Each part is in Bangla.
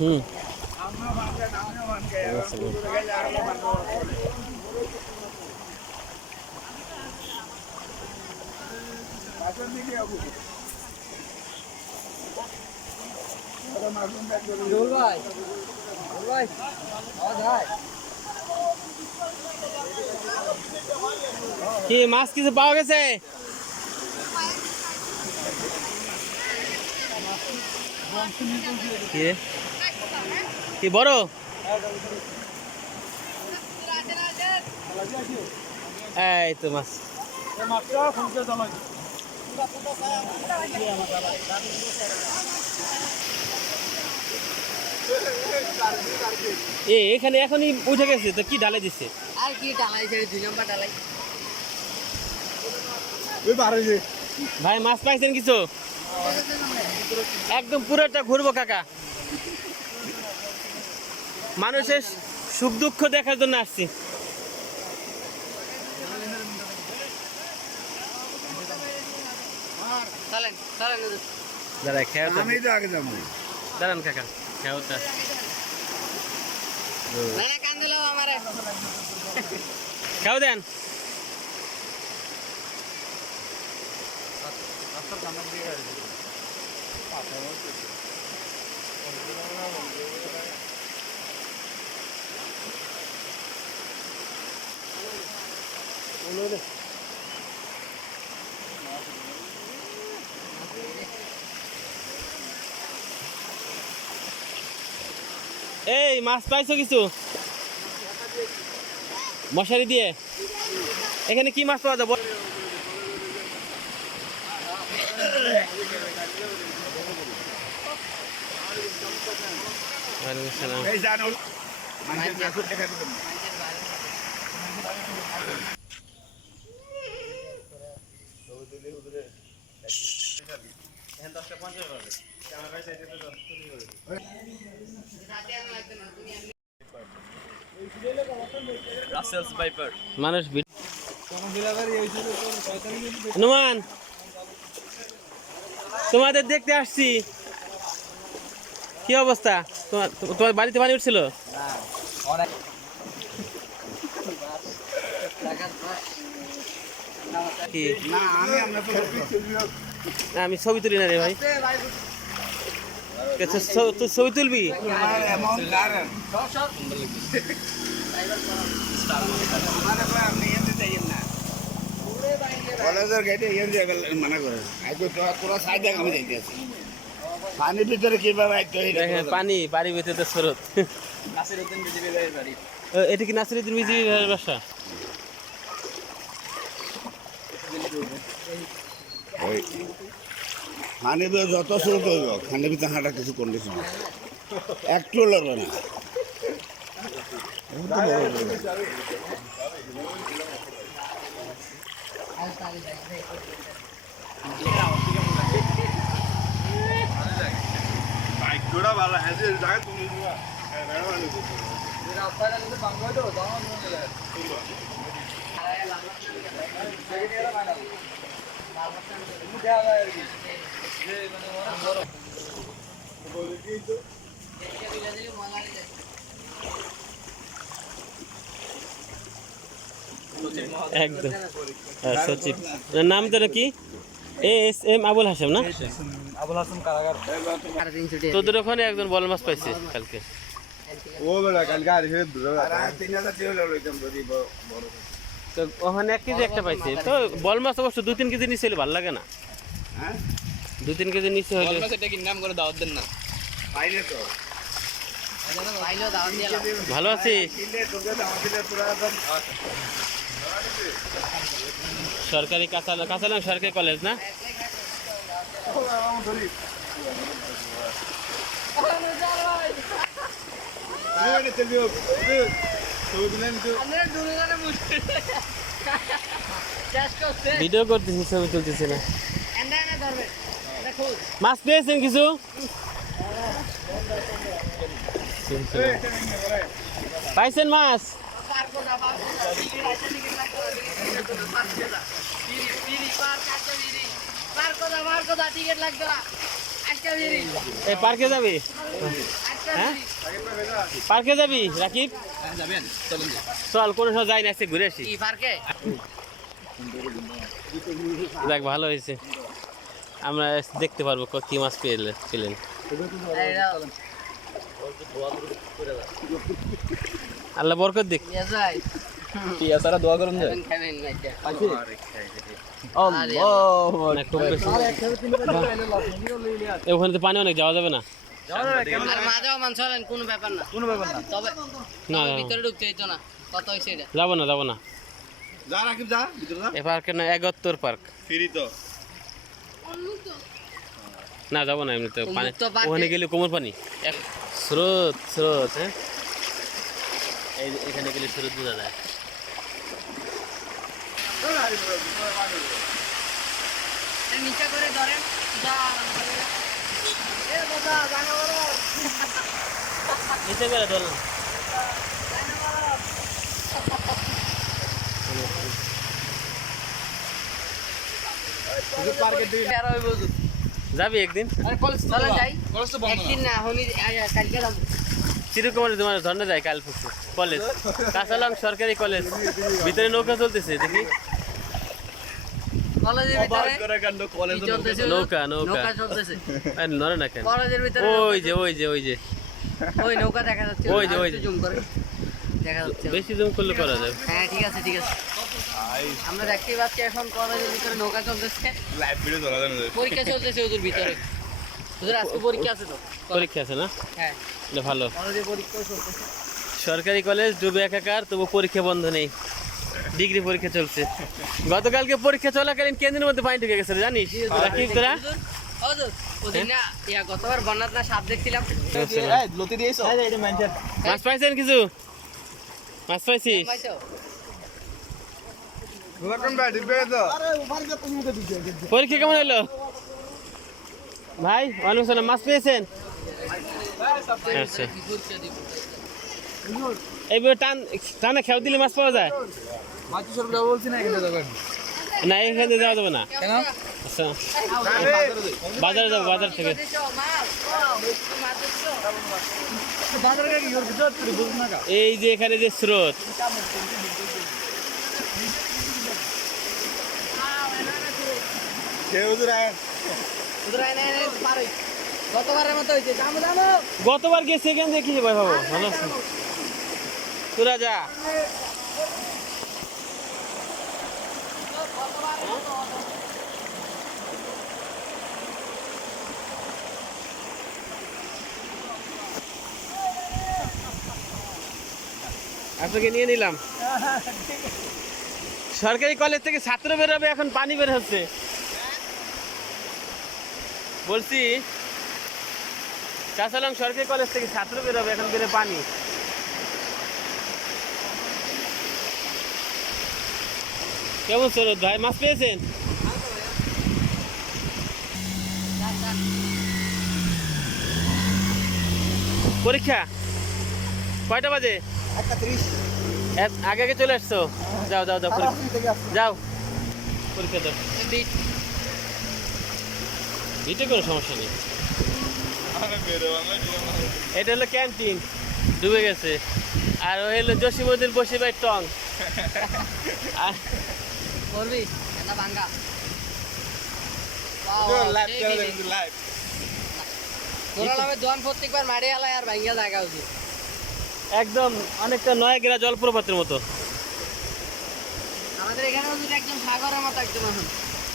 হুম কি মাছ কিছু পাওয়া গেছে? কি বড়? এই তো মাছ। এখানে এখনই উঠে গেছে তো কি ডালে দিচ্ছে? আর কি ডালাই 2 নম্বর ডালাই। ভাই মাছ পাইছেন কিছু? একদম পুরোটা ঘুরবো কাকা, মানুষের সুখ দুঃখ দেখার জন্য আসছি। দাঁড়ান কাকা, খেয়াটা খেয়াও দেন। এই মাছ পাইছো কিছু মশারি দিয়ে? এখানে কি মাছ পাওয়া যাবে? মানুষ হনুমান তোমাদের দেখতে আসছি, কি অবস্থা? তোমার বাড়িতে পানি উঠছিল? আমি ছবি তুলি না রে ভাই। ছবি তুলবি? পানির ভিতরে কিভাবে পানি বাড়ির ভিতরে স্রোত। এটা কি নাসিরউদ্দিন বিজিবি বাসা? খানের ভিতরে যত স্রোত হইব খানের ভিতরে হাঁটা কিছু কন্ডিশন একটু লড়বে না। ভালো একদম সচিব নাম তো কি? এস.এম. আবুল হাসেম না? আবুল হাসেম কারাগার। তোদের ওখানে একজন বল মাছ পাইছে কালকে। তো ওখানে 1 কেজি একটা পাইছে। তো বল মাছ অবশ্য 2-3 কেজি নিচে হলে ভালো লাগে না। 2-3 কেজি নিচে হলে নাম করে দাওয়াত দেন না। ভালো আছি। সরকারি কাঁচালাম সরকারি কলেজ না? ভিডিও করতেছি, ছবি তুলতেছি না। মাছ পেয়েছেন কিছু? পাইছেন মাছ? টিকিট লাগবে। এই পার্কে যাবি? হ্যাঁ পার্কে যাবি রাকিব? যাবেন চলুন চল কোনো সময় যাই না, আজকে ঘুরে আসি। কি পার্কে দেখ ভালো হয়েছে, আমরা দেখতে পারবো কি মাছ পেলেন। আল্লাহ বরকত দিক। সারা দোয়া করুন যায় না, খুব বেশি। ওখানে তো পানি অনেক, যাওয়া যাবে না। কোনো ব্যাপার না তবে না ভিতরে ঢুকতে হইতো না। কত হয়েছে এটা? যাবো না যাবো না, যা রাকিব যা ভিতরে যা এ পার্কে না, 71 পার্ক। ফ্রি তো না যাবো না, এমনিতে পানি উন্মুক্ত পার্কে- ওখানে গেলে কোমর পানি। স্রোত হ্যাঁ, এখানে গেলে স্রোত বোঝা যায়। নিচে করে ধরেন নিচে করে ধরুন। যাবি একদিন? চলো যাই একদিন না হনি কালকে যাবো। চিরকুমারী তোমার ধর্ণা যায় কাল পরশু কলেজ, কাঁচালং সরকারি কলেজ, ভিতরে নৌকা চলতেছে দেখি। কলেজের ভিতরে কি চলতেছে? নৌকা। নৌকা চলতেছে আরে নরে না কেন? কলেজের ভিতরে ওই যে ওই নৌকা দেখা যাচ্ছে। ওই যে জুম করে দেখা যাচ্ছে। বেশি জুম করলে করা যাবে। হ্যাঁ ঠিক আছে আমরা দেখতেই পাচ্ছি এখন কলেজের ভিতরে নৌকা চলতেছে, লাইভ ভিডিও চলা যাবে পরীক্ষা চলতেছে ওদের ভিতরে। ওদের আজকে পরীক্ষা আছে তো। পরীক্ষা আছে না? হ্যাঁ এটা ভালো। কলেজে পরীক্ষা চলতেছে। সরকারি কলেজ ডুবে একাকার, তবু পরীক্ষা বন্ধ নেই, ডিগ্রি পরীক্ষা চলছে। গতকালকে পরীক্ষা চলাকালীন কেন্দ্রের মধ্যে পানি ঢুকে গেছে জানিস রাকিব তোরা? ওদের না গতবার বন্যাত না সাপ দেখছিলাম। মাছ পাইছেন কিছু? মাছ পাইছিস? পাইছো? পরীক্ষা কেমন হলো ভাই? ওয়ালাইকুম সালাম। মাছ পেয়েছেন? আচ্ছা, এইভাবে টানে খেয়াল দিলে মাছ পাওয়া যায় না? এখানে যাওয়া যাবে না। আচ্ছা বাজারে যাবো, বাজার থেকে। এই যে এখানে যে স্রোত, গতবারের মতো হয়েছে। জানো গতবার গেছে এখান দেখি ভাই, ভাবো ভালো আছে। তোরা যা। আপনাকে নিয়ে নিলাম। সরকারি কলেজ থেকে ছাত্র বেরোবে, এখন পানি বের হচ্ছে। বলছি কাঁচালং সরকারি কলেজ থেকে ছাত্র বেরোবে, এখন বেরো পানি। কেমন স্রোত ভাই? মাছ পেয়েছেন? পরীক্ষা কয়টা বাজে? আগে চলে আসছো? যাও যাও পরীক্ষা দাও। ভিটে কোনো সমস্যা নেই। এটা হলো ক্যান্টিন, ডুবে গেছে। আর ওই হলো জসিমুদ্দিন বসি ভাই টং। করবি না ভাঙ্গা দোয়ান প্রত্যেকবার মারি আলায় আর ভাঙ্গা জায়গা উচিত একদম অনেকটা নয়াগেরা জলপ্রপাতের মতো। আমাদের এখানে একদম সাগরের মতো, একদম এখন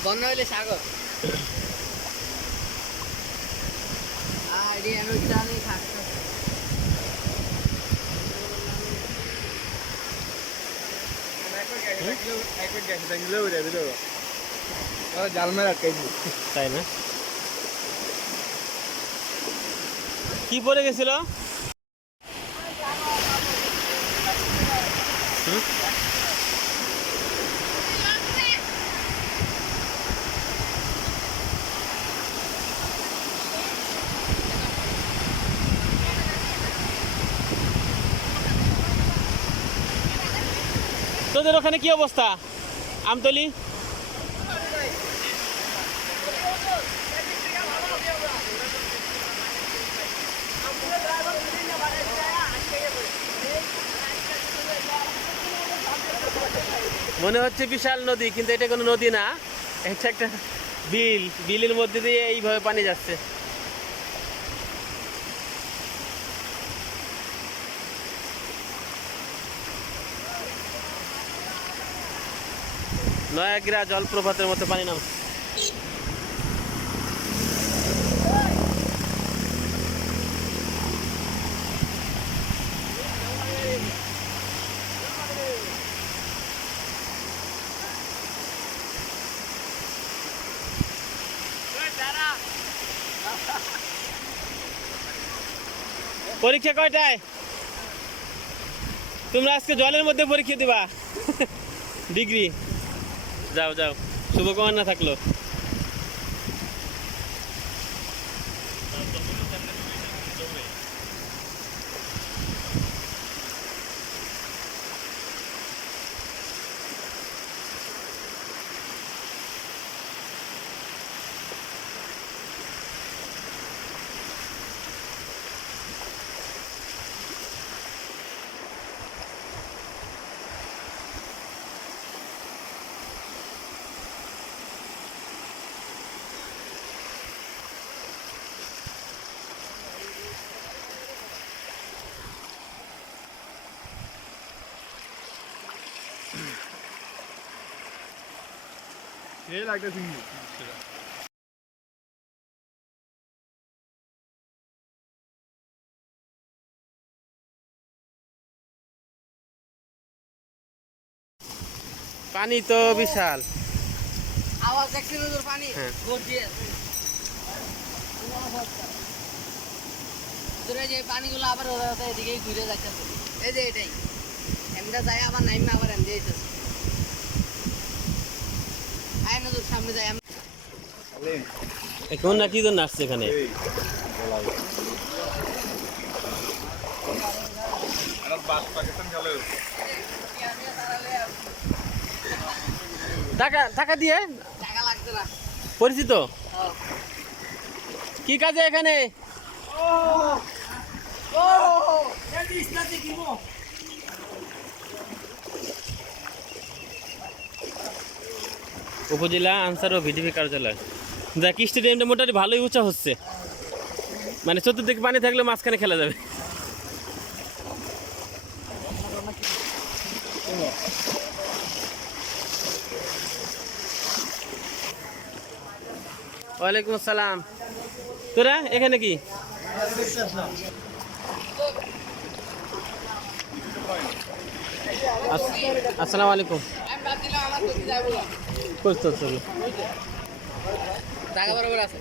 বন্যা হইলে সাগর। তাই না? কি পড়ে গেছিল? তোদের ওখানে কি অবস্থা? আমতলি মনে হচ্ছে বিশাল নদী, কিন্তু এটা কোনো নদী না, এটা একটা বিল। বিলের মধ্যে দিয়ে এইভাবে পানি যাচ্ছে। নয়াগ্রা জলপ্রপাতের মতো পানি নাম। পরীক্ষা কয়টায়? তোমরা আজকে জলের মধ্যে পরীক্ষা দিবা ডিগ্রি। যাও যাও, শুভকামনা থাকলো। পানি তো বিশাল। আওয়াজ দেখছি না তোর পানি হ্যাঁ। গর্জিয়ে তোরা যে পানিগুলো আবার ওরা এদিকেই ঘুরে যাচ্ছে। এই যে এটাই এমটা যায় আবার নাইমে আবার এমনি যাইতেছে। আয় না তোর সামনে যাই। এখন না কি জন্য আসছে এখানে? টাকা টাকা দিয়ে টাকা লাগছে না। পরিচিত হ্যাঁ। কি কাজে এখানে? উপজেলা আনসার ও ভিডিপি কার্যালয়। দেখ স্টেডিয়ামটা মোটামুটি ভালোই উঁচা হচ্ছে, মানে চতুর্দিকে পানি থাকলে মাঝখানে খেলা যাবে। ওয়ালাইকুম আসসালাম। তোরা এখানে কি? আসসালামু আলাইকুম। আমি ভাবছিলাম আমার তো যাবো না। করতে ছবি টাকা বরাবর আছে।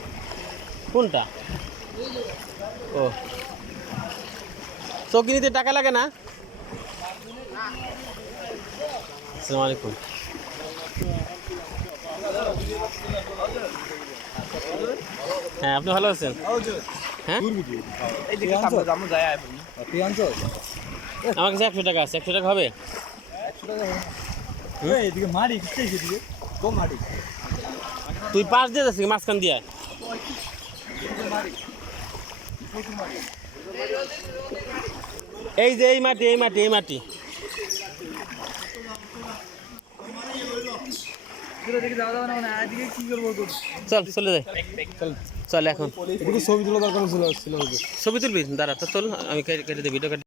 কোনটা? ও, চৌকি নিতে টাকা লাগে না? আসসালামু আলাইকুম। হ্যাঁ, আপনি ভালো আছেন? হ্যাঁ, আমার কাছে 100 টাকা আছে। 100 টাকা হবে? তুই পাশ দিয়ে যাচ্ছিস মাঝখান দিয়ে? এই যে এই মাটি, এই মাটি, এই মাটি। চল চলে যাই, চল চল এখন ছবি তোলা দরকার ছিল। ছবি তুলবি? দাঁড়া তো, চল আমি কেটে দিই, ভিডিও কেটে।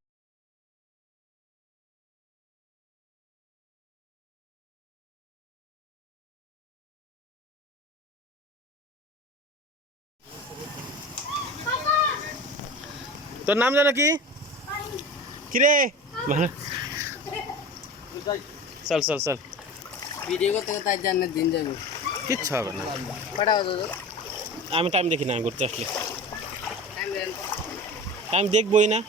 তোর নাম জানো কি? কিরে ভালো। চল চল চল, ভিডিও করতে করতে আজ জান্নাত দিন যাবে। কিচ্ছু হবে না। কটা বাজে তো? আমি টাইম দেখি না, আমি ঘুরতে আসলে টাইম দেন। টাইম দেখবই না।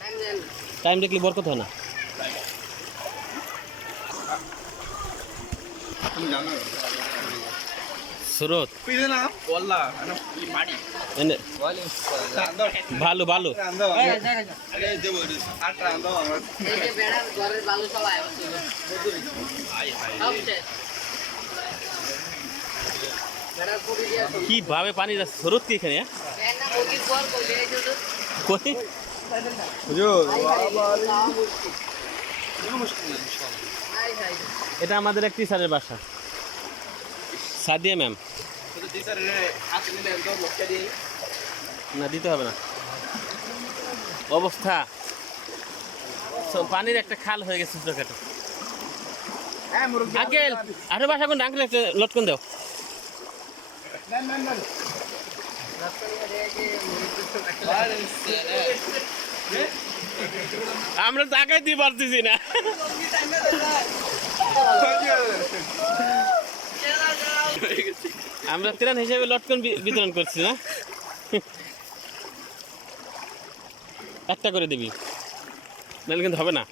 টাইম দেন। টাইম দেখলে বরকত হয় না। স্রোত এনে ভালো ভালো। এই যে বেড়ার ঘরের বালু সব আয় হচ্ছিল। সব শেষ। বেড়ার পরি দিয়ে আসো। কিভাবে পানি যাচ্ছে? স্রোত কি এখানে? হ্যাঁ? কেন না মুরগির পর কইলে এই যে তো কই? মুশকিল। High high. এটা আমাদের এক টিচারের বাসা, সাদিয়া ম্যাম। না, দিতে হবে না। অবস্থা পানির একটা খাল হয়ে গেছে ছোটখাটো। আঙ্কেল আরো বাসা কোন আঙ্কেল একটা লটকন দাও। আমরা টাকাই দিয়ে পারতেছি না। আমরা ত্রাণ হিসেবে লটকন বিতরণ করছি না, একটা করে দিবি, নাহলে কিন্তু হবে না।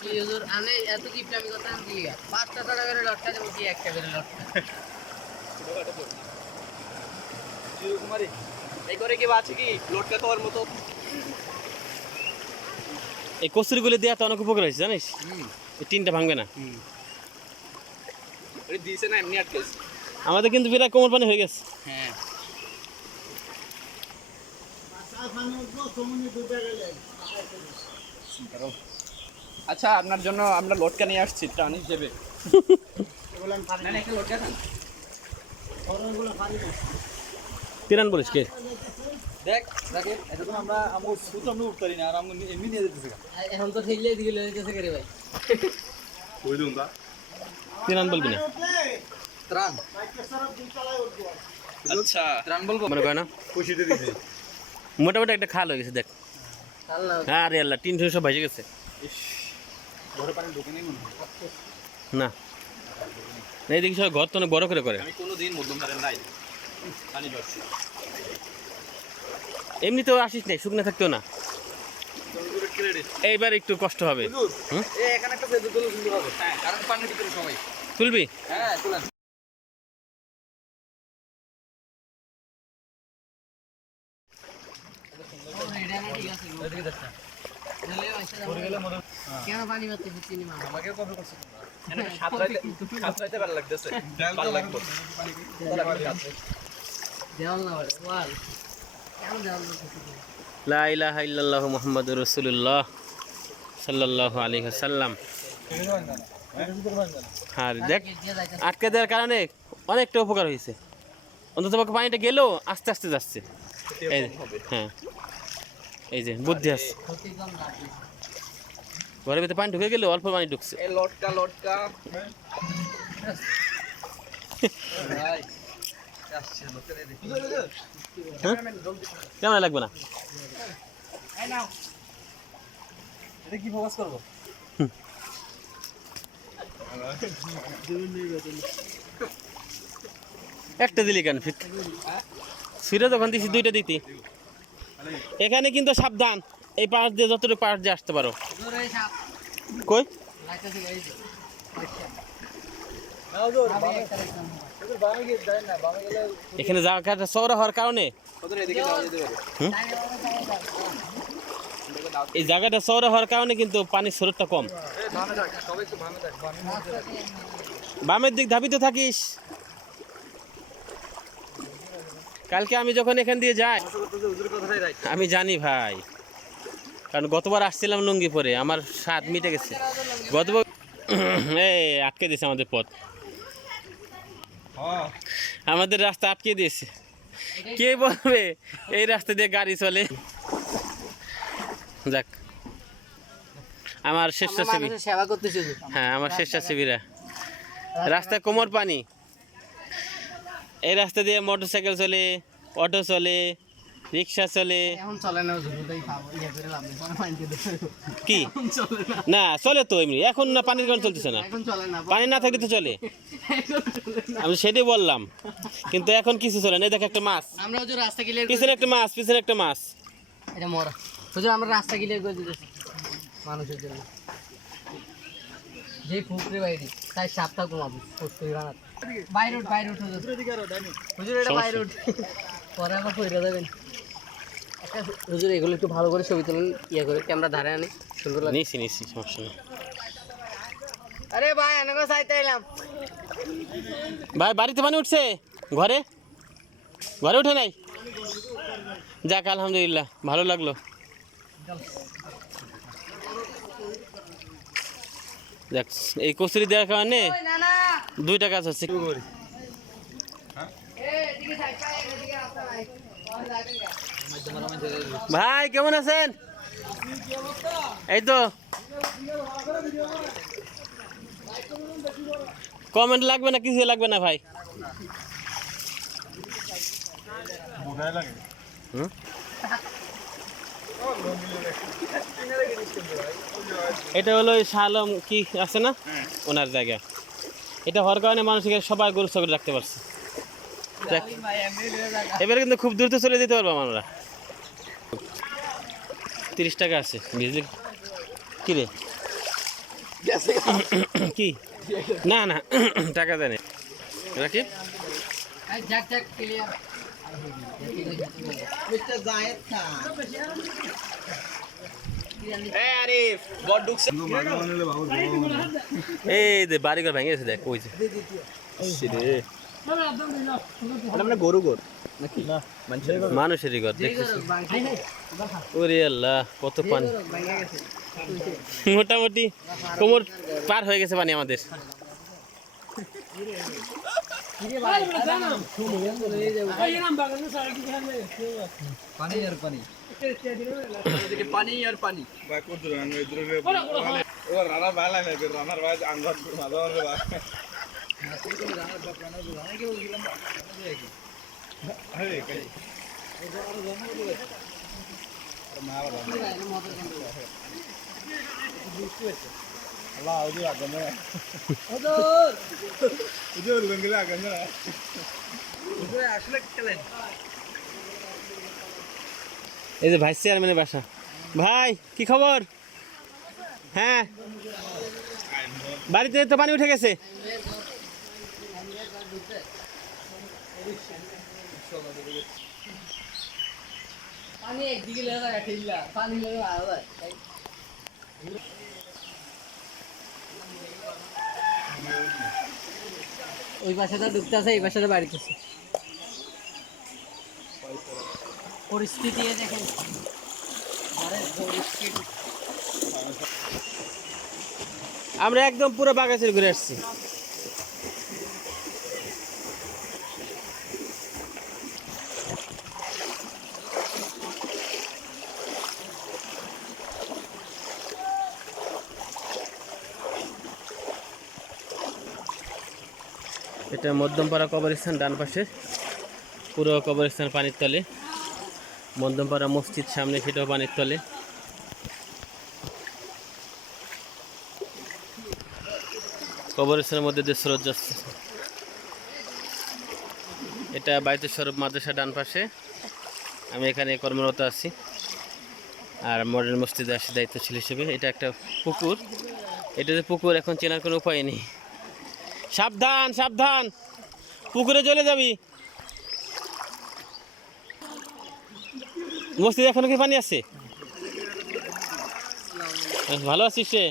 কি হুজুর আনে এত কিপটামি কথা আমি কি 5 টাকা করে লটকা দেব কি একটা করে লটকা কুমারী এই করে কি বাঁচে কি লটকা খাওয়ার মতো? এই কচুরিগুলো দেওয়া তো অনেক উপকার হয়েছে জানিস, এই টিনটা ভাঙবে না। দিয়েছে না এমনি আটকেছে। আমাদের কিন্তু বিরাট কোমর পানি হয়ে গেছে। হ্যাঁ আচ্ছা আপনার জন্য আমরা লটকা নিয়ে আসছি ত্রাণ হিসেবে। তিরান বলিস কে? দেখ দেখে এটা তো আমরা আমার সুতো আমরা উঠতে পারি না, আর আমরা এমনি নিয়ে যেতেছি। এখন তো ঠেকলে দিকে লয়ে যেতে করে ভাই তিরান বলবি না, ত্রাণ আচ্ছা ত্রাণ বলবো মনে করে না মোটামুটি একটা খাল হয়ে গেছে দেখ। আল্লাহ আরে আল্লাহ, টিন সব ভেসে গেছে। ঘরে পানি ঢুকে নেই মনে হয়। না এই দেখি সব ঘর তো অনেক বড় করে করে। আমি কোনোদিন মধ্যমধারে নাই পানি পাচ্ছি। এমনিতেও আসিস নাই, শুকনো থাকতেও না। এইবার একটু কষ্ট হবে। হুম? এখানে একটা সেতু তুলে সুন্দর হবে। হ্যাঁ কারণ পানির ভিতরে সবাই। তুলবি? হ্যাঁ তুলেন। কেন পানি মারতে হচ্ছে না মামা আমাকে কবে করছো তোমরা? সাতরাইতে ভালো লাগতেছে। ভালো লাগবে। দেওয়াল না বলে ওয়াল কেন দেওয়াল না লা ইলাহা ইল্লাল্লাহু মুহাম্মাদুর রাসূলুল্লাহ সাল্লাল্লাহু আলাইহি ওয়াসাল্লাম। হ্যাঁ দেখ, আটকে দেওয়ার কারণে অনেকটা উপকার হয়েছে। অন্তত পানিটা গেলেও আস্তে আস্তে যাচ্ছে। এই হ্যাঁ, এই যে বুদ্ধি আছে। ক্ষতি কম লাভ বেশি। ঘরের ভিতরে পানি ঢুকে গেলে অল্প পানি ঢুকছে। এই লটকা লটকা ভাই আসছে লটকা দে। হ্যাঁ? কেমন লাগবে না? এই নাও এটা কি ফোকাস করব? একটা দিলি কেন ফিট? সুইরা যখন দিছি দুইটা দিতি। এখানে কিন্তু সাবধান, এই পাশ দিয়ে যতটুকু পাশ দিয়ে আসতে পারো। জোরে সাপ কই লাইতেছে গাইজ নাও জোর আমি একটা দেখলাম এদের বামে গিয়ে যায় না, বামে গেলে এখানে জায়গাটা চওড়া হওয়ার কারণে, ওদের এদিকে যাওয়া যেতে পারে। এই জায়গাটা চওড়া হওয়ার কারণে কিন্তু পানির স্রোতটা কম। এই বামে থাক, সবাই একটু বামে থাক, বামে বামের দিক ধাবিত থাকিস। কালকে আমি যখন এখান দিয়ে যাই, হুজুর কথাটাই রাইট। আমি জানি ভাই, কারণ গতবার আসছিলাম লুঙ্গি পরে, আমার স্বাদ মিটে গেছে। গতবার এই আটকে দিয়েছে আমাদের পথ, হ্যাঁ আমাদের রাস্তা আটকে দিয়েছে। কে বলবে এই রাস্তা দিয়ে গাড়ি চলে? যাক, আমার স্বেচ্ছাসেবী, মানুষের সেবা করতেছি হ্যাঁ আমার স্বেচ্ছাসেবীরা। রাস্তায় কোমর পানি, এই রাস্তা দিয়ে মোটরসাইকেল চলে, অটো চলে, রিক্সা চলে। এখন চলে না ঝুড়িটাই খাবো ইয়ে করে লাভ নেই পরে পানিতে দেবে কি চলে না না চলে তো এমনি, এখন না পানির কারণ চলতেছে না। এখন চলে না পানি না থাকলে তো চলে, এখন চলে না আমি সেটাই বললাম। কিন্তু এখন কিছু চলে না। এই দেখ একটা মাছ, আমরা হুজুর রাস্তা ক্লিয়ার পিছনে একটা মাছ, পিছনে একটা মাছ। এটা মরা হুজুর আমরা রাস্তা ক্লিয়ার করে দিতেছি মানুষের জন্য। যে ফুকরে বাইরে তাই সাপটা কমাবো কষ্ট না বাইরে উঠ হুজুর হুজুর এটা বাইরে উঠ পরে আবার কইরা যাবেন একটা হুজুর এগুলো একটু ভালো করে ছবি তুলুন ইয়ে করে ক্যামেরা ধারে আনি সুন্দর লাগে। নিচ্ছি নিচ্ছি, সমস্যা নেই। আরে ভাই আনাগো চাইতে এলাম ভাই বাড়িতে পানি উঠছে? ঘরে ঘরে উঠে নাই? যাক আলহামদুলিল্লাহ, ভালো লাগলো। দেখ এই কচুরি দেওয়ার কারণে 2টা কাজ হচ্ছে। ভাই কেমন আছেন? এই তো কমেন্ট লাগবে না, কিছু লাগবে না ভাই। হুম? এটা হলো ওই শাহ আলম কি আছে না, ওনার জায়গা। এটা হওয়ার কারণে মানুষকে সবাই গরু ছাগল রাখতে পারছে। দেখ, এবারে কিন্তু খুব দ্রুত চলে যেতে পারবো আমরা। 30 টাকা আছে বুঝলি? কি রে কি? না না টাকা দেয় না। রাখি এই যে বাড়িঘর ভেঙে গেছে, দেখ ওই যে গরু গর মানুষেরই ঘর দেখছিস? ওরে আল্লাহ কত পানি, মোটামুটি কোমর পার হয়ে গেছে পানি আমাদের। পানি আর পানি পানি আর পানি এই যে ভাইস চেয়ারম্যানের বাসা। ভাই কি খবর? হ্যাঁ বাড়িতে তো পানি উঠে গেছে। পানি একদিকে লেগে যায়, ঠিক না? পানি লেগে আলাদা। ওই পাশেটা ঢুকতে আছে, এই পাশেটা বাড়িতেছে। পরিস্থিতি দেখেন, পরিস্থিতি আমরা একদম পুরো বাগাছের ঘুরে আসছি। এটা মধ্যমপাড়া কবরস্থান, ডান পাশে পুরো কবরস্থান পানির তলে। মধ্যমপাড়া মসজিদ সামনে, সেটাও পানির তলে। কবরস্থানের মধ্যে দিয়ে স্রোত যাচ্ছে। এটা বাইতুল শরফ মাদ্রাসা ডান পাশে, আমি এখানে কর্মরত আছি আর মডার্ন মসজিদে আসি দায়িত্বশীল হিসেবে। এটা একটা পুকুর, এটা যে পুকুর এখন চেনার কোনো উপায় নেই। সাবধান সাবধান, পুকুরে চলে যাবি। মসজিদে এখনো কি পানি আছে? ভালো আছিস সে?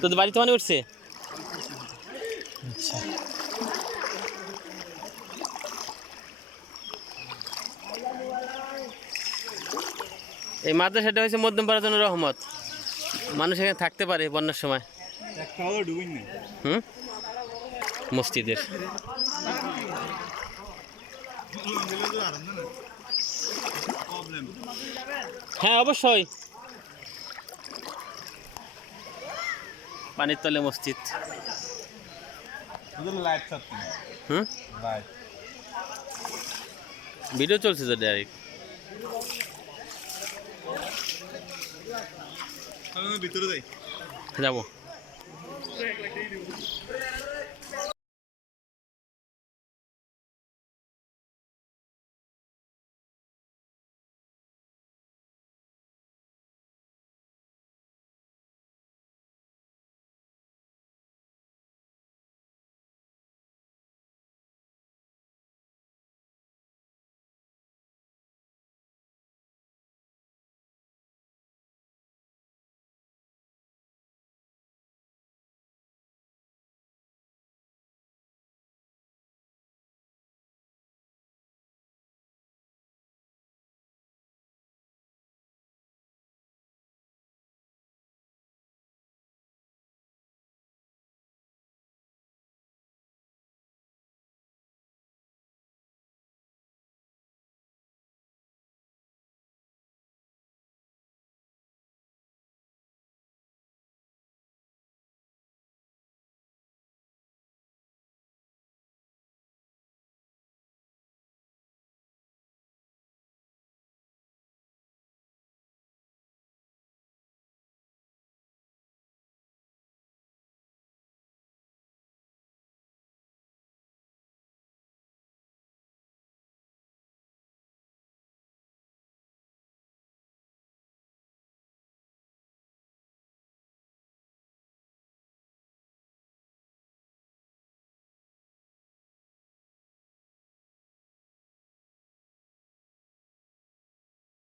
তোদের বাড়িতে পানি উঠছে? আচ্ছা এই মাদ্রাসাটা হয়েছে মধ্যমপাড়ার জন্য রহমত, মানুষ এখানে থাকতে পারে বন্যার সময়। হুম, মসজিদের হ্যাঁ অবশ্যই, পানির তলে মসজিদ। হুম, ভিডিও চলছে তো ডাইরেক্ট। ভিতরে যাই যাবো।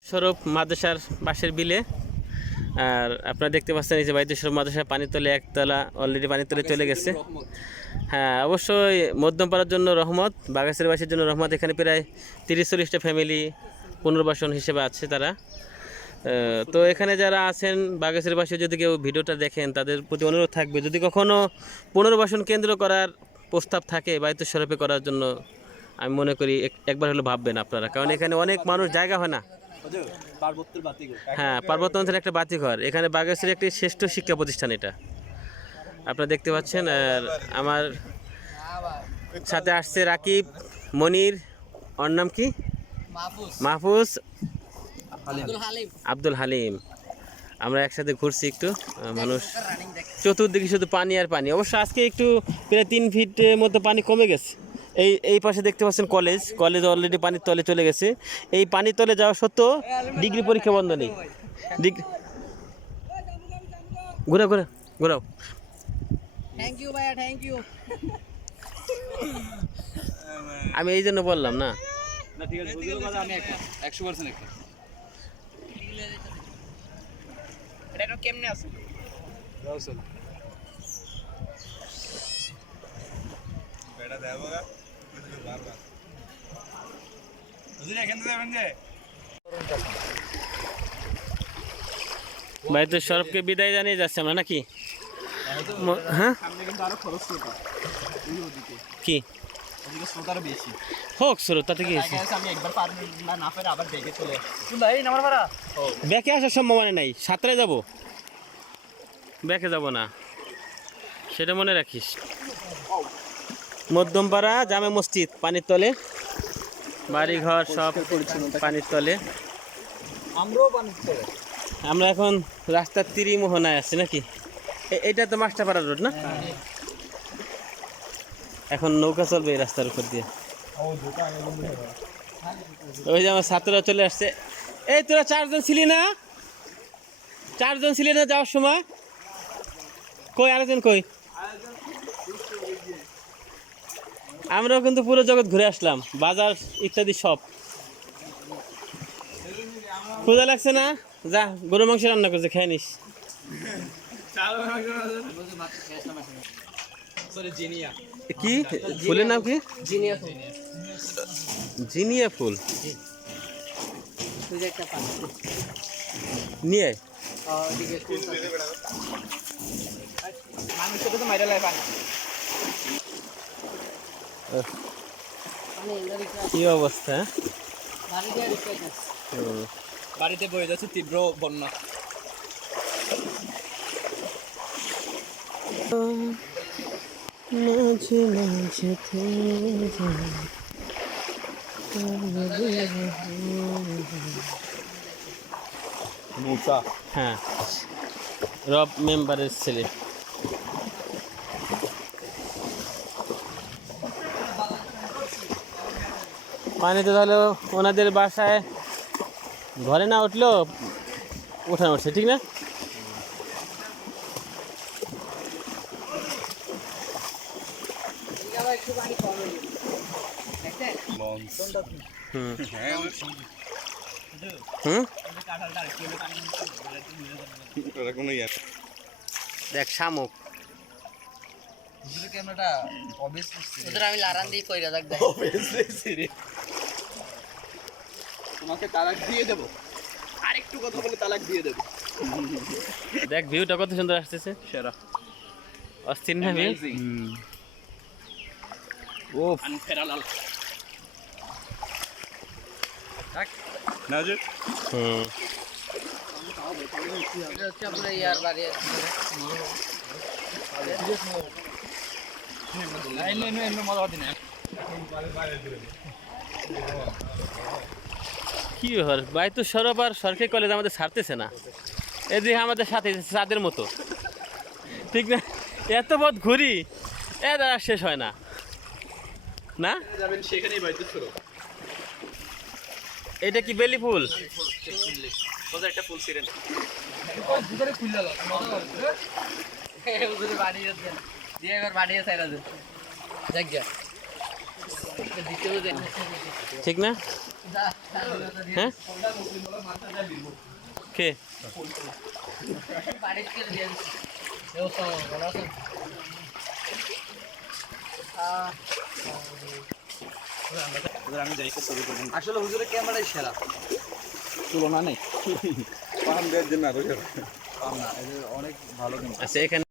স্বরূপ মাদ্রাসার পাশের বিলে। আর আপনারা দেখতে পাচ্ছেন এই যে বাইতে স্বরূপ মাদ্রাসার পানির তলে একতলা অলরেডি পানির তলে চলে গেছে। হ্যাঁ, অবশ্যই মধ্যমপাড়ার জন্য রহমত, বাগাসেরবাসীর জন্য রহমত। এখানে প্রায় 30-40টা ফ্যামিলি পুনর্বাসন হিসেবে আছে তারা। তো এখানে যারা আছেন বাগাসেরবাসী, যদি কেউ ভিডিওটা দেখেন তাদের প্রতি অনুরোধ থাকবে, যদি কখনও পুনর্বাসন কেন্দ্র করার প্রস্তাব থাকে বাইতে স্বরূপে করার জন্য, আমি মনে করি একবার হলো ভাববেন আপনারা, কারণ এখানে অনেক মানুষ জায়গা হয় না। পার্বত্যের বাতিঘর। হ্যাঁ, পার্বত্য অঞ্চলে একটা বাতিঘর, এখানে বাগেরহাটের একটি শ্রেষ্ঠ শিক্ষা প্রতিষ্ঠান এটা আপনারা দেখতে পাচ্ছেন। আর আমার সাথে আসছে রাকিব, মনির, ওর নাম কি, মাহফুজ, আব্দুল হালিম। আমরা একসাথে ঘুরছি একটু। মানুষ চতুর্দিকে শুধু পানি আর পানি। অবশ্য আজকে একটু প্রায় 3 ফিটের মতো পানি কমে গেছে। এই পাশে দেখতে পাচ্ছেন কলেজ অলরেডি পানির তলে চলে গেছে। এই পানির তলে যাওয়া সত্ত্বেও ডিগ্রি পরীক্ষা বন্ধ নেই। ঘোরাও। থ্যাংক ইউ ভাইয়া, থ্যাংক ইউ। আমি এই জন্য বললাম না। না ঠিক আছে, বুঝলো কথা, আমি একমত 100% একমত। এটা কেমনে আছে? রাসেল বেটা দেবো গা বারবার বুঝলি এখান থেকে যাবেন যে বাইতে স্বরূপকে বিদায় জানিয়ে যাচ্ছে আমরা নাকি? হ্যাঁ, সামনে কিন্তু আরো খরচ শ্রোতা ওই ওদিকে কি ওদিকে শ্রোতারও বেশি। হোক স্বরূপ, তাতে কি হয়েছে? আমি একবার পারবো না ফের আবার দেখে চলে আসছি ভাই নামার ভাড়া ব্যাকে আসার সম্ভাবনা নাই। সাঁতরে যাব, ব্যাকে যাব না, সেটা মনে রাখিস। মধ্যমপাড়া জামে মসজিদ পানির তলে, বাড়িঘর সব পানির তলে। আমরাও পানির তলে। আমরা এখন রাস্তার ত্রিমোহনায় আছি নাকি? এটা তো মাস্টারপাড়া রোড না? এখন নৌকা চলবে এই রাস্তার উপর দিয়ে। ওই যে আমার ছাত্ররা চলে আসছে। এই তোরা 4 জন ছিলি না? 4 জন ছিলি না যাওয়ার সময়? কই আরেকজন কই? আমরাও কিন্তু পুরো জগৎ ঘুরে আসলাম, বাজার ইত্যাদি সব। ক্ষুধা লাগছে না? যা, গরু মাংস রান্না করছে, খেয়ে নিস। কি ফুলের নাম কি? জিনিয়া ফুল। নিয়ে মানুষ তো মাইরা লাগে পানি। কি অবস্থা? বাড়িতে বয়ে যাচ্ছে তীব্র বন্যা। মাঝে মাঝে মুসা হ্যাঁ, রব মেম্বারের ছেলে। পানিতে তাহলে ওনাদের বাসায় ঘরে না উঠলেও উঠানো উঠছে, ঠিক না? দেখ শামুক, ক্যামেরাটা অবভিয়াসলি ওদের আমি লারান দিয়ে কইরা দেখ দেখ। তোমাকে তালাক দিয়ে দেবো, আরেকটু কথা বলে তালাক দিয়ে দেবো। দেখ ভিউটা কত সুন্দর আসতেছে, সেরা অস্থির না ভিউ? ও আনফেরালাল থাক নাজর। এটা হচ্ছে আপনার ইয়ার বাড়ি কি ব্যাপার, বাইতু সরব আর সরকারি কলেজ আমাদের ছাড়তেছে না। এদিকে আমাদের সাথে চাঁদের মতো, ঠিক না? এত পথ ঘুরি, এর আর শেষ হয় না, না? যাবেন সেখানেই বাইতে শুরু। এটা কি বেলি ফুল? একটা ফুল ছিলেন বাড়িয়েছেন দিয়ে এবার বাড়িয়ে চাইরা দেন দেখ গা দ্বিতীয় দেন ঠিক না? হ্যাঁ কে আসলে হুজুরের ক্যামেরাই সেরা তুলনা নেই পাম দেওয়ার জন্য পাম না এদের অনেক ভালো কিন্তু আচ্ছা এখানে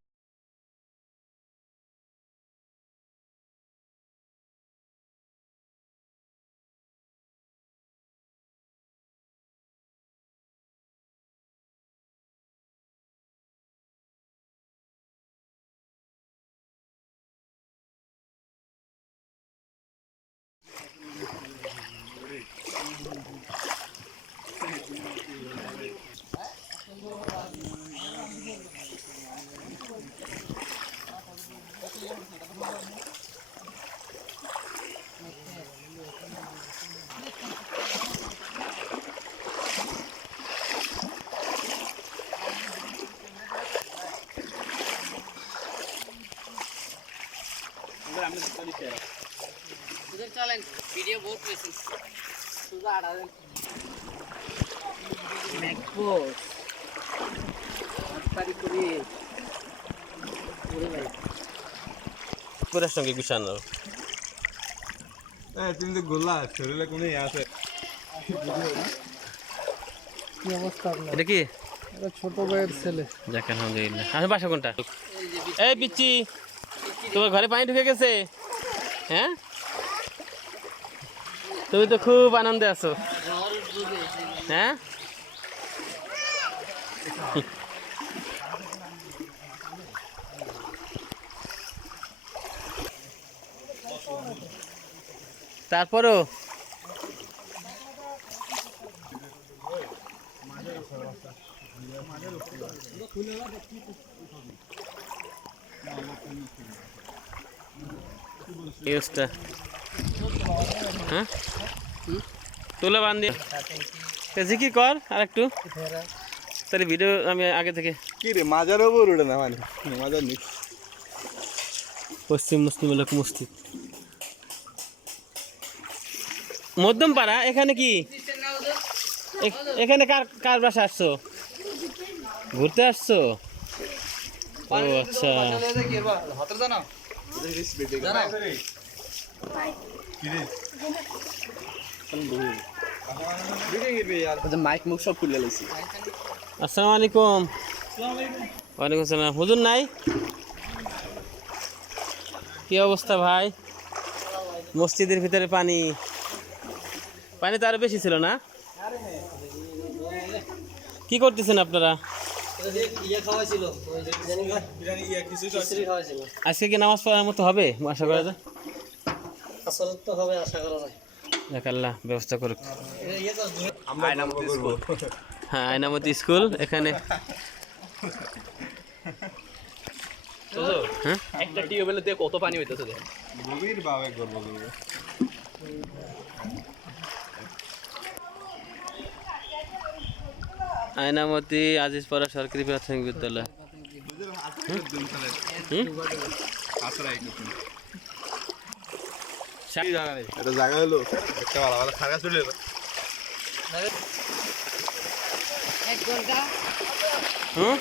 चलें वीडियो बहुत पसंद सुधा आड़ा मैकबोस तारीख पूरी पूरे भाई পুরার সঙ্গে গুছানো তুমি তো গোল্লা শরীরে কোনো ইয়ে আছে কি অবস্থা আপনার এটা কি এটা ছোট ভাইয়ের ছেলে যাক আলহামদুলিল্লাহ আমি বাসা কোনটা এই পিচ্ছি তোমার ঘরে পানি ঢুকে গেছে হ্যাঁ তুমি তো খুব আনন্দে আছো হ্যাঁ তারপরও ইউজটা হ্যাঁ তুলে বান্ধি জিকির কর আর একটু তাহলে ভিডিও আমি আগে থেকে কি রে মাজারও বড় না মানে মাজার নেই পশ্চিম মুসলিম লোক মসজিদ মধ্যম পাড়া এখানে কি এখানে কার কার বাসা আসছো ঘুরতে আসছো ও আচ্ছা হাতের জানা জানা মাইক মুখ সব খুলে লাইছি আসসালামু আলাইকুম ওয়ালাইকুম আসসালাম হুজুর নাই কি অবস্থা ভাই মসজিদের ভিতরে পানি পানি তো আরো বেশি ছিল না কি করতেছেন আপনারা আজকে কি নামাজ পড়ার মতো হবে আশা করা যায় যাক আল্লাহ ব্যবস্থা করুক হ্যাঁ আয়নামতি স্কুল এখানে হ্যাঁ একটা টিউবওয়েলে দিয়ে কত পানি হইতেছে গভীর ভাবে গর্ব করবে আয়নামতি আজিজপাড়া সরকারি প্রাথমিক বিদ্যালয় এটা জায়গা হলো একটা ভালো ভালো থাকা চলে এলো এক ঘন্টা হুম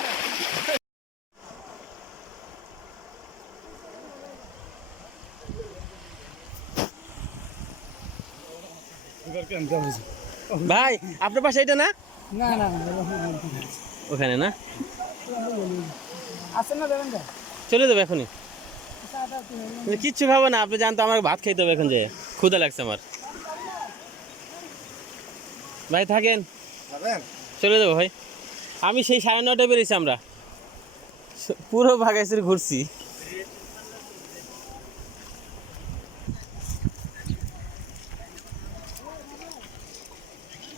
ভাই আপনার পাশে এটা না না না ওখানে না আসেন না দেবেন চলে যাবে এখনই কিচ্ছু খাবো না আপনি জানতো আমার ভাত খাইতে হবে এখন যে ক্ষুধা লাগছে আমার ভাই থাকেন চলে যাবো ভাই আমি সেই 9:30 বেরিয়েছি আমরা পুরো ভাগাইছির ঘুরছি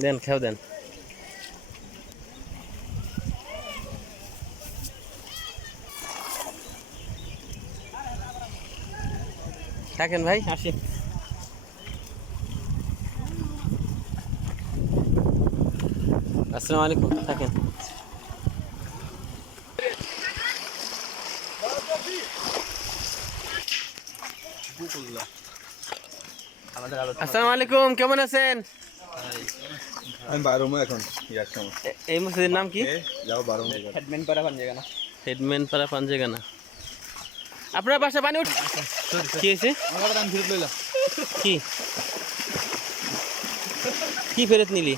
দেন খেও দেন থাকেন ভাই আসি আসসালামু আলাইকুম থাকেন আসসালামু আলাইকুম কেমন আছেন আমি বারোমো এখন ইয়ার সময় এই মসজিদের নাম কি? যাও বারোমো হেডম্যান পাড়া পাঞ্জেগানা হেডম্যান পাড়া পাঞ্জেগানা। আপনার বাসা পানি উঠ কি হয়েছে? আমার আমি ফিরত লইলাম কি কি ফেরত নিলি?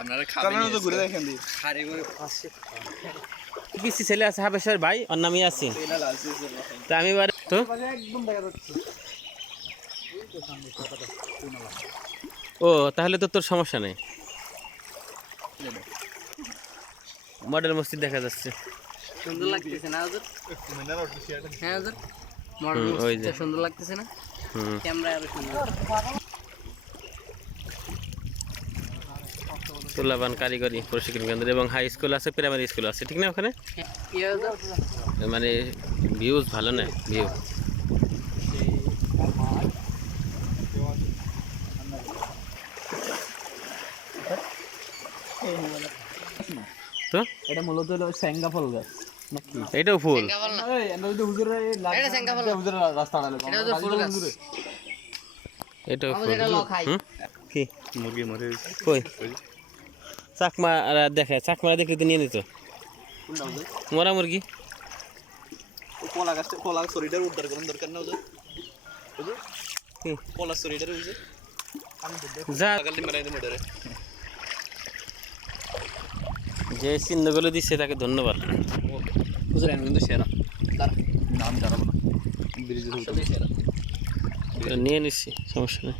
আপনারা খাবেন তো ঘুরে দেখেন দি পিসি ছেলে আছে হাবেশের ভাই, ওর নামই আছে। তা আমি এবার তো একদম দেখা যাচ্ছে ও তাহলে তো তোর সমস্যা নেই, মডেল মসজিদ দেখা যাচ্ছে। সুন্দর লাগতেছে না হুজুর? হ্যাঁ হুজুর, মডেল ওই যে। মসজিদটা সুন্দর লাগতেছে না? হুম ক্যামেরা আরো সুন্দর। তুলাবান কারিগরি প্রশিক্ষণ কেন্দ্র এবং হাই স্কুল আছে, প্রাইমারি স্কুল আছে, ঠিক না? ওখানে কি হুজুর? মানে ভিউজ ভালো না, ভিউ তো এটা মূলত হলো স্যাঙ্গা ফল গাছ নাকি এটাও ফুল। সেঙ্গাফল না, এই আমরা যদি হুজুরের এটা সেঙ্গাফল না। হুজুরের রাস্তা আড়ালে এটা হুজুর ফুল গাছ। এটাও আমাদের ফুল। এটা লখাই। হুম? কি মুরগি মরে কই চাকমা দেখে, চাকমা দেখলে তো নিয়ে নিত মরা মুরগি। কলা গাছটা কলা শরীরটার উদ্ধার করার দরকার না হুজুর কি? কলা শরীরটার হুজুর যা লাগালি মারাই দে মোটরে যে চিহ্নগুলো দিচ্ছে তাকে ধন্যবাদ। হুজুর আমি কিন্তু সেরা নাম জানাবো না ব্রিজের হুজুর সেরা নিয়ে নিচ্ছি, সমস্যা নেই।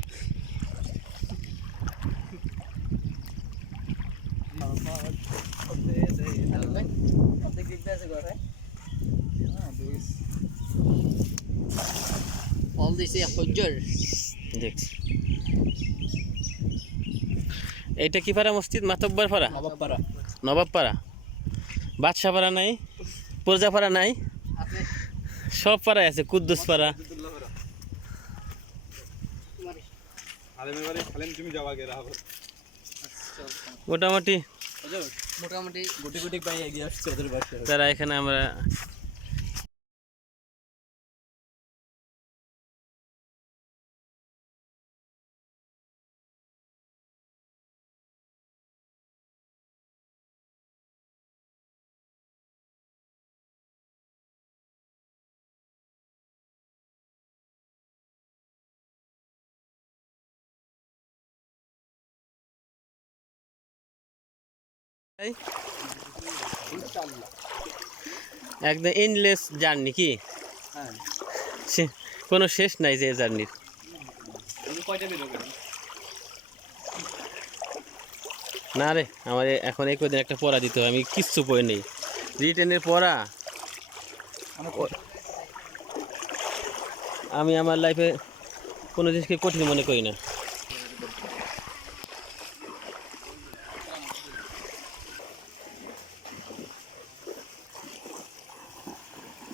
ফল দিছে হুজুর। দেখছি এইটা কি পাড়া মসজিদ? মাতব্বর পাড়া, নবাবপাড়া নবাব পাড়া, বাদশাহ পাড়া নাই, প্রজা পাড়া নাই, আছে সব পাড়ায় আছে, কুদ্দুস পাড়া। আলেমের বাড়ি খালেন তুমি যাওয়া গে রাখো মোটামুটি হুজুর মোটামুটি গুটি গুটি পাই এগিয়ে আসছে ওদের বাসা যারা এখানে আমরা একদম এন্ডলেস জার্নি, কি হ্যাঁ কোনো শেষ নাই যে জার্নির। কয়টা বের হবে না রে, আমার এখন এই কদিন একটা পড়া দিতে হবে, আমি কিচ্ছু পড়ে নেই, রিটেনের পড়া। আমি আমার লাইফে কোনো জিনিসকে কঠিন মনে করি না।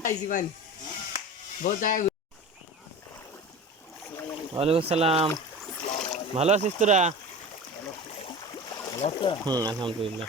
আইছি ভাই বহুত জায়গা ওয়ালাইকুম আসসালাম, ভালো আছিস তোরা? হুম আলহামদুলিল্লাহ।